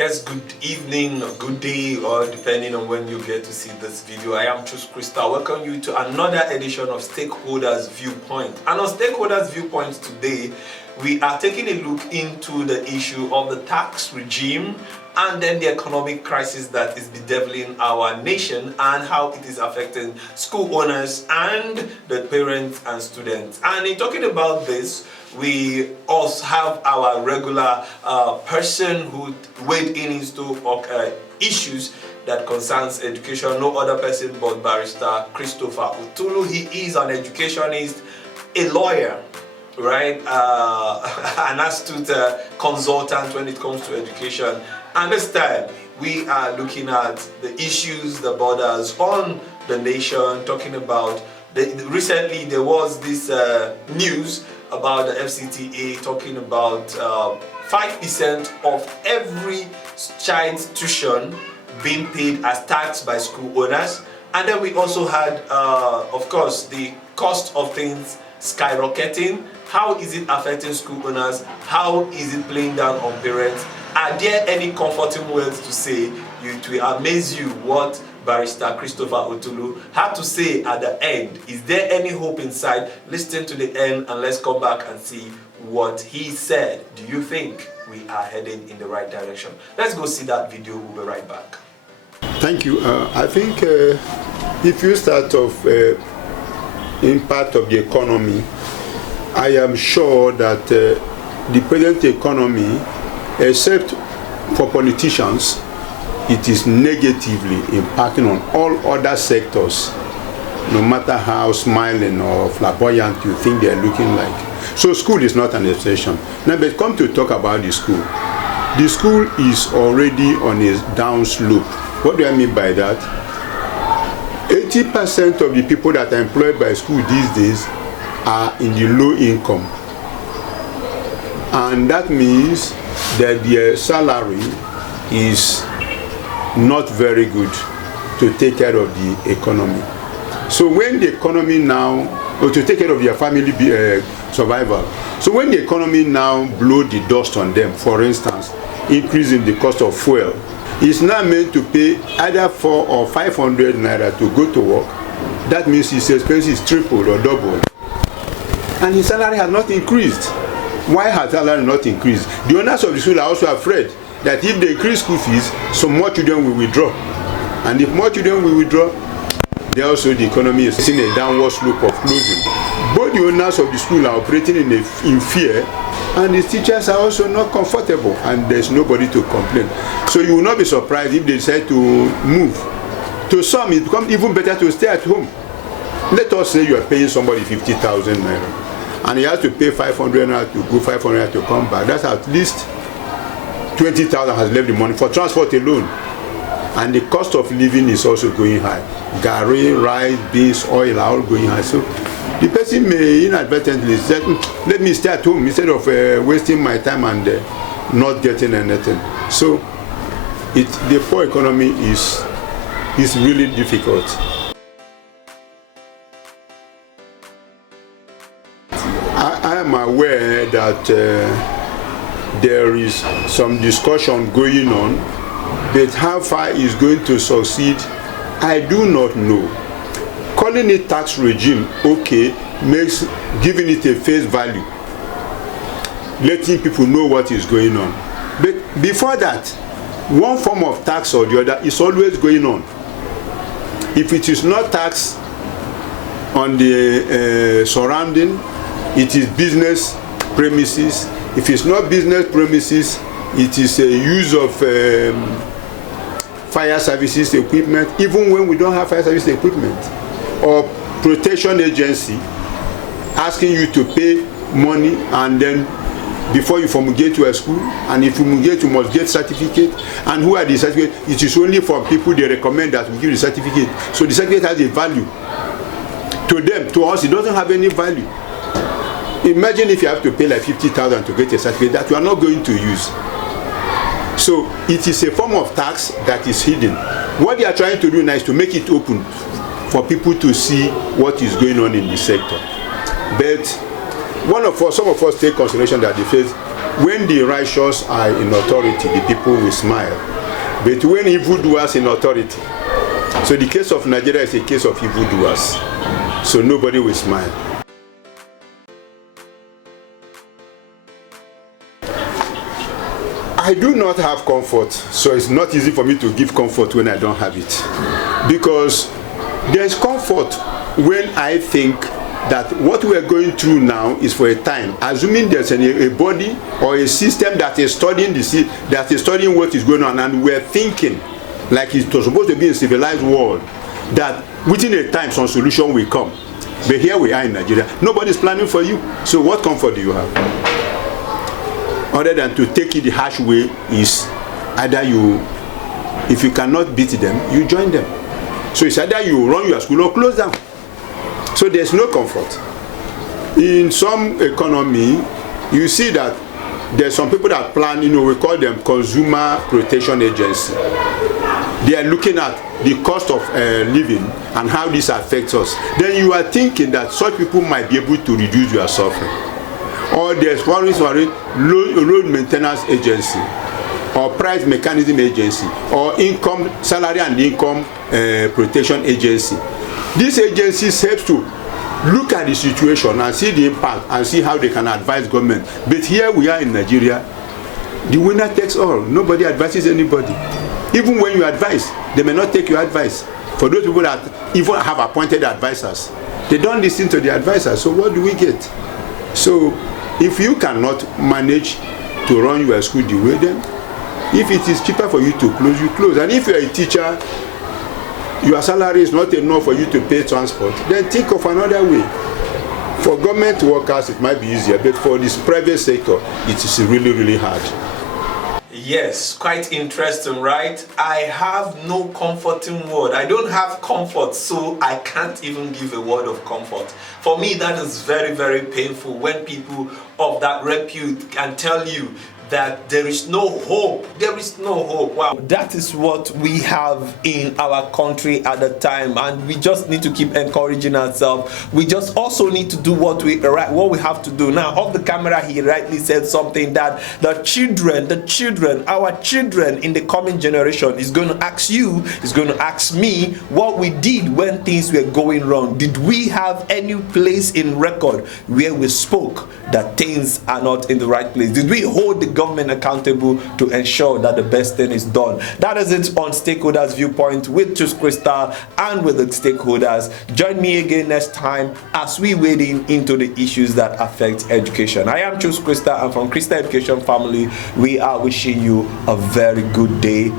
Yes, good evening, or good day, or depending on when you get to see this video. I am Chus Krista. Welcome you to another edition of Stakeholders Viewpoint. And on Stakeholders Viewpoint today, we are taking a look into the issue of the tax regime and then the economic crisis that is bedeviling our nation and how it is affecting school owners and the parents and students. And in talking about this, we also have our regular person who weighed in into issues that concerns education. No other person but Barrister Christopher Otulu. He is an educationist, a lawyer, right? An astute consultant when it comes to education. And this time we are looking at the issues, the borders on the nation, talking about recently there was this news about the FCTA talking about 5% of every child's tuition being paid as tax by school owners. And then we also had, of course, the cost of things skyrocketing. How is it affecting school owners? How is it playing down on parents? Are there any comforting words to say? It will amaze you what Barrister Christopher Otulu had to say at the end. Is there any hope inside? Listen to the end and let's come back and see what he said. Do you think we are heading in the right direction? Let's go see that video. We'll be right back. Thank you. I think if you start off impact of the economy, I am sure that the present economy, except for politicians, it is negatively impacting on all other sectors, no matter how smiling or flamboyant you think they're looking like. So school is not an exception. Now, but come to talk about the school. The school is already on a down slope. What do I mean by that? 80% of the people that are employed by school these days are in the low income. And that means that their salary is not very good to take care of the economy. So when the economy now, or to take care of their family survival, so when the economy now blow the dust on them, for instance, increasing the cost of fuel, it's now meant to pay either 400 or 500 naira to go to work. That means his expense is tripled or doubled. And his salary has not increased. Why has salary not increased? The owners of the school are also afraid that if they increase school fees, some more children will withdraw. And if more children will withdraw, then also the economy is in a downward slope of closing. Both the owners of the school are operating in fear, and the teachers are also not comfortable, and there's nobody to complain. So you will not be surprised if they decide to move. To some, it becomes even better to stay at home. Let us say you are paying somebody 50,000 naira, and he has to pay 500 naira to go, 500 naira to come back. That's at least 20,000 has left the money for transport alone. And the cost of living is also going high. Gari, rice, beans, oil are all going high. So the person may inadvertently say, let me stay at home instead of wasting my time and not getting anything. So the poor economy is really difficult. I am aware that there is some discussion going on, but how far is going to succeed, I do not know. Calling it tax regime, okay, makes giving it a face value, letting people know what is going on. But before that, one form of tax or the other is always going on. If it is not tax on the surrounding, it is business premises. If it's not business premises, it is a use of fire services equipment, even when we don't have fire service equipment, or protection agency asking you to pay money, and then before you fumigate to a school, and if you fumigate you must get certificate. And who are the certificate? It is only for people they recommend that we give the certificate. So the certificate has a value. To them, to us, it doesn't have any value. Imagine if you have to pay like 50,000 to get a certificate that you are not going to use. So it is a form of tax that is hidden. What they are trying to do now is to make it open for people to see what is going on in the sector. But some of us take consideration that the when the righteous are in authority, the people will smile. But when evildoers in authority, so the case of Nigeria is a case of evildoers. So nobody will smile. I do not have comfort, so it's not easy for me to give comfort when I don't have it. Because there's comfort when I think that what we're going through now is for a time. Assuming there's a body or a system that is studying what is going on, and we're thinking like it's supposed to be a civilized world, that within a time some solution will come. But here we are in Nigeria. Nobody's planning for you. So what comfort do you have? Other than to take it the harsh way is either you, if you cannot beat them, you join them. So it's either you run your school or close down. So there's no comfort. In some economy, you see that there's some people that plan, we call them consumer protection agency. They are looking at the cost of living and how this affects us. Then you are thinking that such people might be able to reduce your suffering. Or there's load maintenance agency, or price mechanism agency, or salary and income protection agency. These agencies help to look at the situation and see the impact and see how they can advise government. But here we are in Nigeria, the winner takes all. Nobody advises anybody. Even when you advise, they may not take your advice. For those people that even have appointed advisors, they don't listen to the advisors. So what do we get? So if you cannot manage to run your school the way, then if it is cheaper for you to close, you close. And if you're a teacher, your salary is not enough for you to pay transport, then think of another way. For government workers, it might be easier, but for this private sector, it is really, really hard. Yes, quite interesting, right? I have no comforting word. I don't have comfort, so I can't even give a word of comfort. For me, that is very, very painful when people of that repute can tell you that there is no hope. There is no hope. Wow. That is what we have in our country at the time, and we just need to keep encouraging ourselves. We just also need to do what we have to do. Now, off the camera, he rightly said something that our children in the coming generation is going to ask you, is going to ask me what we did when things were going wrong. Did we have any place in record where we spoke that things are not in the right place? Did we hold the government accountable to ensure that the best thing is done? That is it on Stakeholders Viewpoint with Choose Crystal and with the stakeholders. Join me again next time as we wade into the issues that affect education. I am Choose Crystal, and from Crystal Education Family, we are wishing you a very good day.